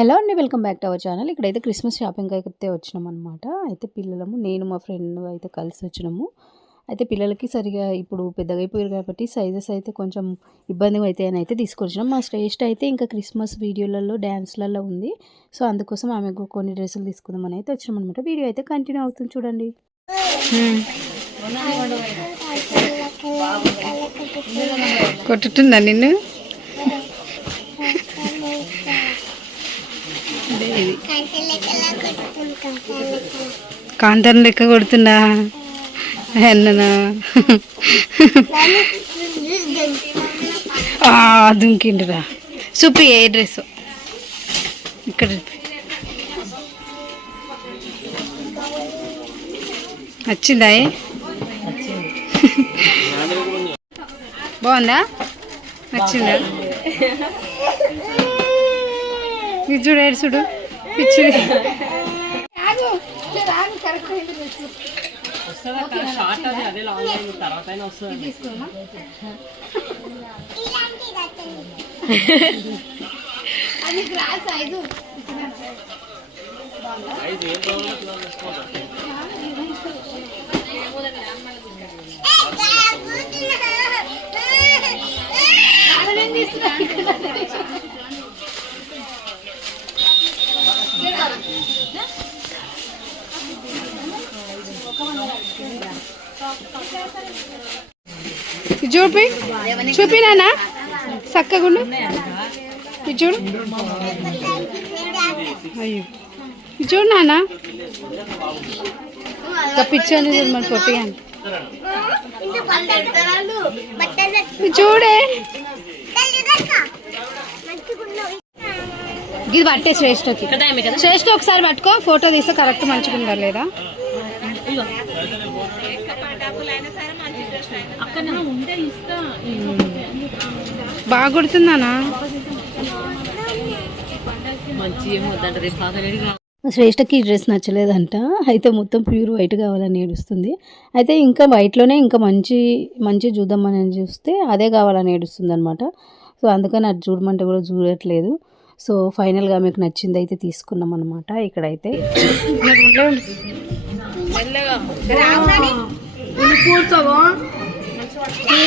Hello అండి welcome back to our channel ఇక్కడైతే Christmas shopping అయితే వచ్చినాం అనమాట అయితే పిల్లలము నేను మా ఫ్రెండ్ అయితే కలిసి వచ్చినాము. అయితే పిల్లలకి సరిగా ఇప్పుడు పెద్దగా అయిపోయారు కాబట్టి సైజెస్ అయితే కొంచెం ఇబ్బంది అయితే అని అయితే తీసుకొచ్చినాం. మా శ్రేష్ఠ అయితే ఇంకా క్రిస్మస్ వీడియోలలో డ్యాన్స్లలో ఉంది. సో అందుకోసం ఆమెకు కొన్ని డ్రెస్సులు తీసుకుందామని అయితే వచ్చినాం అనమాట వీడియో అయితే కంటిన్యూ అవుతుంది చూడండి. కొట్టుతుందా నిన్ను? కాంతం లెక్క కొడుతున్నా అన్ననా? దుంకిండురా. చూపి ఏ డ్రెస్? ఇక్కడ. నచ్చిందా? బాగుందా? నచ్చిందా? ఇది చూడు. ఏడు చూడు పిచ్చిది ఇది చూపి. చూపి నాన్న. చక్కగుండు చూడు. అయ్యో. చూడు పిచ్చి అని చూడు మరి పొట్టిగా ఇది చూడే. ఇది పట్టే శ్రేష్ఠకి. శ్రేష్ఠ ఒకసారి పట్టుకో. ఫోటో తీస్తే కరెక్ట్ మంచిగా ఉందా లేదా బాగా కుడుతుందానా శ్రేష్ఠకి ఈ డ్రెస్ నచ్చలేదంట. అయితే మొత్తం ప్యూర్ వైట్ కావాలని ఏడుస్తుంది. అయితే ఇంకా వైట్లోనే ఇంకా మంచి మంచి చూద్దామని చూస్తే అదే కావాలని ఏడుస్తుంది అనమాట సో అందుకని అది చూడమంటే కూడా చూడట్లేదు. సో ఫైనల్గా మీకు నచ్చింది అయితే తీసుకున్నాం అనమాట ఇక్కడైతే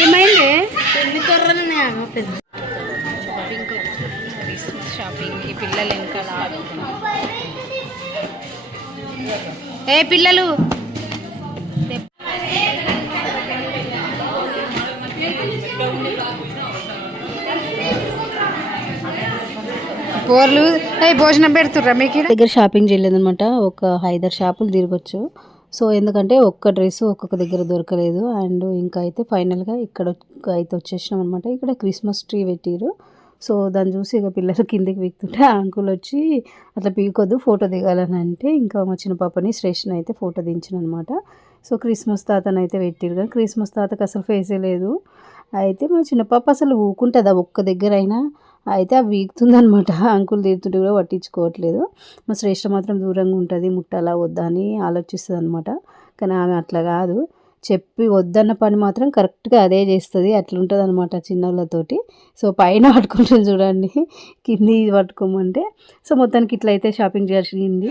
ఏమైంది? షాపింగ్ క్రిస్మస్ షాపింగ్ ఈ పిల్లలు ఇంకా ఏ పిల్లలు? పోర్లు భోజనం పెడుతుర్రా మీకు దగ్గర షాపింగ్ చేయలేదన్నమాట. ఒక ఐదారు షాపులు తిరగచ్చు. సో ఎందుకంటే ఒక్క డ్రెస్ ఒక్కొక్క దగ్గర దొరకలేదు. అండ్ ఇంకా అయితే ఫైనల్గా ఇక్కడ అయితే వచ్చేసినాం అనమాట ఇక్కడ క్రిస్మస్ ట్రీ పెట్టారు సో దాన్ని చూసి ఇక పిల్లలు కిందికి వీక్తుంటే ఆ అంకుల్ వచ్చి అట్లా పీకొద్దు ఫోటో దిగాలని అంటే ఇంకా మా చిన్న పాపని శ్రేష్ణ అయితే ఫోటో దించిన అనమాట సో క్రిస్మస్ తాతను అయితే పెట్టారు కానీ క్రిస్మస్ తాతకు అసలు ఫేసే లేదు. అయితే మా చిన్న పాప అసలు ఊకుంటుందా. ఒక్క దగ్గర అయినా అయితే అవి వీగుతుందనమాట అంకుల్ తీరుతుంటే కూడా పట్టించుకోవట్లేదు. మా శ్రేష్ఠ మాత్రం దూరంగా ఉంటుంది ముట్టాలా వద్దా అని ఆలోచిస్తుంది అనమాట కానీ ఆమె అట్లా కాదు. చెప్పి వద్దన్న పని మాత్రం కరెక్ట్గా అదే చేస్తుంది అట్లుంటుంది అనమాట చిన్నోళ్ళతోటి. సో పైన పట్టుకుంటుంది చూడండి కింది పట్టుకోమంటే. సో మొత్తానికి ఇట్లా అయితే షాపింగ్ చేసింది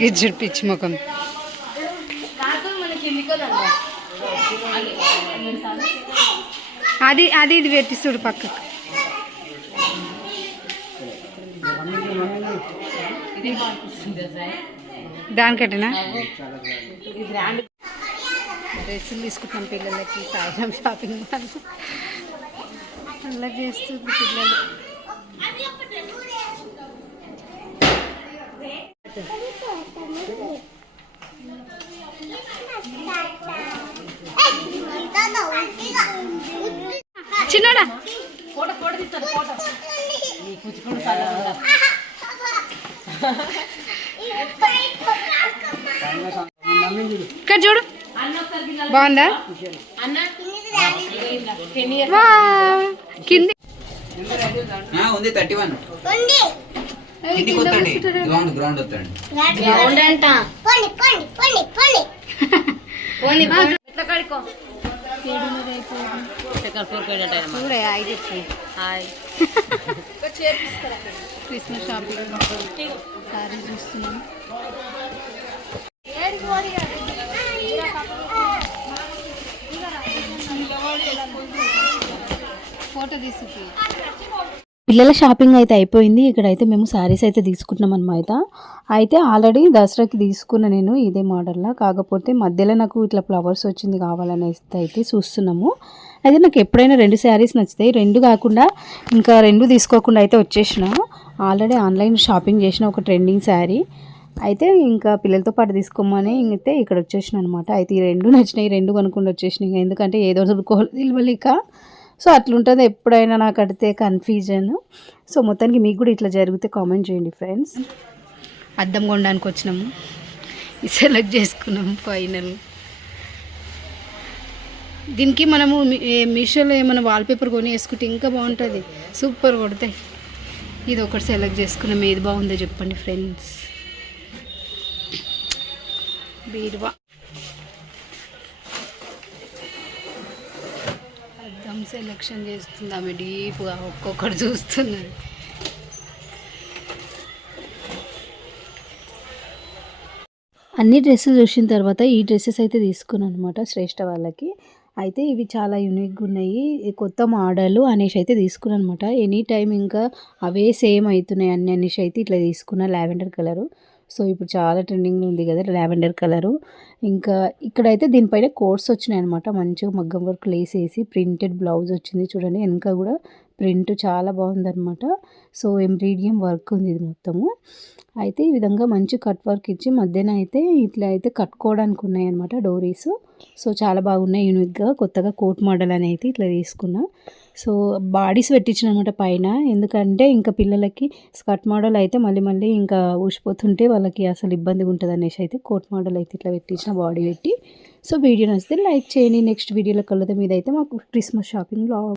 గిజ్జుడు పిచ్చి ముఖం. అది అది ఇది పెట్టి చూడు పక్కకు దానికట్టేనా? డ్రెస్సులు తీసుకుంటున్నాం పిల్లలకి సాయంత్రం షాపింగ్ మాల్ అలా చేస్తుంది పిల్లలు. చిన్నడా? ఇక్కడ చూడు. బాగుందా. కింది. ఆ, ఉంది థర్టీ వన్. ఇంటికి వస్తండి. గ్రౌండ్ గ్రౌండ్ వస్తండి. చూడే ఐదు క్రిస్మస్ షాపింగ్ సారీ చూస్తున్నాం ఫోటో తీసుకు పిల్లల షాపింగ్ అయితే అయిపోయింది. ఇక్కడైతే మేము శారీస్ అయితే తీసుకుంటున్నాం అనమాట అయితే ఆల్రెడీ దసరాకి తీసుకున్న నేను ఇదే మోడల్లా. కాకపోతే మధ్యలో నాకు ఇట్లా ఫ్లవర్స్ వచ్చింది కావాలనేసి అయితే చూస్తున్నాము. అయితే నాకు ఎప్పుడైనా రెండు శారీస్ నచ్చుతాయి. రెండు కాకుండా ఇంకా రెండు తీసుకోకుండా అయితే వచ్చేసిన. ఆల్రెడీ ఆన్లైన్ షాపింగ్ చేసిన ఒక ట్రెండింగ్ శారీ. అయితే ఇంకా పిల్లలతో పాటు తీసుకోమని అయితే ఇక్కడ వచ్చేసిన అనమాట అయితే ఈ రెండు నచ్చినాయి రెండు కొనుక్కుండా వచ్చేసినాయి. ఎందుకంటే ఏదో దొరుకోవాలి తెలియలేక సో అట్లుంటుంది ఎప్పుడైనా నాకు అడితే కన్ఫ్యూజన్ సో మొత్తానికి మీకు కూడా ఇట్లా జరిగితే కామెంట్ చేయండి ఫ్రెండ్స్ అద్దం కొనడానికి వచ్చినాము. సెలెక్ట్ చేసుకున్నాము ఫైనల్ దీనికి మనము మీషోలో ఏమైనా వాల్పేపర్ కొని వేసుకుంటే ఇంకా బాగుంటుంది. సూపర్ కొడతాయి. ఇది ఒకటి సెలెక్ట్ చేసుకున్నాం ఏది బాగుందో చెప్పండి ఫ్రెండ్స్ బీరువా. సెలెక్షన్ చేస్తుంది ఆమె డీప్గా ఒక్కొక్కటి చూస్తున్నది. అన్ని డ్రెస్సులు చూసిన తర్వాత ఈ డ్రెస్సెస్ అయితే తీసుకున్నాను అనమాట శ్రేష్ఠ వాళ్ళకి. అయితే ఇవి చాలా యూనిక్గా ఉన్నాయి. కొత్త మోడలు అనేసి అయితే తీసుకున్నాను అనమాట ఎనీ టైం ఇంకా అవే సేమ్ అవుతున్నాయి అన్ని అనేసి అయితే ఇట్లా తీసుకున్న లావెండర్ కలరు సో ఇప్పుడు చాలా ట్రెండింగ్లో ఉంది కదా లావెండర్ కలరు. ఇంకా ఇక్కడైతే దీనిపైన కోట్స్ వచ్చినాయి అనమాట మంచిగా మగ్గం వర్క్ లేసేసి ప్రింటెడ్ బ్లౌజ్ వచ్చింది చూడండి. వెనక కూడా ప్రింట్ చాలా బాగుందనమాట సో ఎంబ్రీడియం వర్క్ ఉంది ఇది మొత్తము. అయితే ఈ విధంగా మంచి కట్ వర్క్ ఇచ్చి మధ్యన అయితే ఇట్లా అయితే కట్టుకోవడానికి ఉన్నాయి అనమాట డోరీస్. సో చాలా బాగున్నాయి యూనిక్గా. కొత్తగా కోట్ మోడల్ అని అయితే ఇట్లా తీసుకున్నా. సో బాడీస్ పెట్టించిన అనమాట పైన. ఎందుకంటే ఇంకా పిల్లలకి స్కర్ట్ మోడల్ అయితే మళ్ళీ మళ్ళీ ఇంకా ఊసిపోతుంటే వాళ్ళకి అసలు ఇబ్బందిగా ఉంటుంది అనేసి అయితే కోట్ మోడల్ అయితే ఇట్లా పెట్టించిన బాడీ పెట్టి. సో వీడియో నచ్చితే లైక్ చేయండి. నెక్స్ట్ వీడియోలో కలుద్దాం. ఇదైతే మాకు క్రిస్మస్ షాపింగ్లో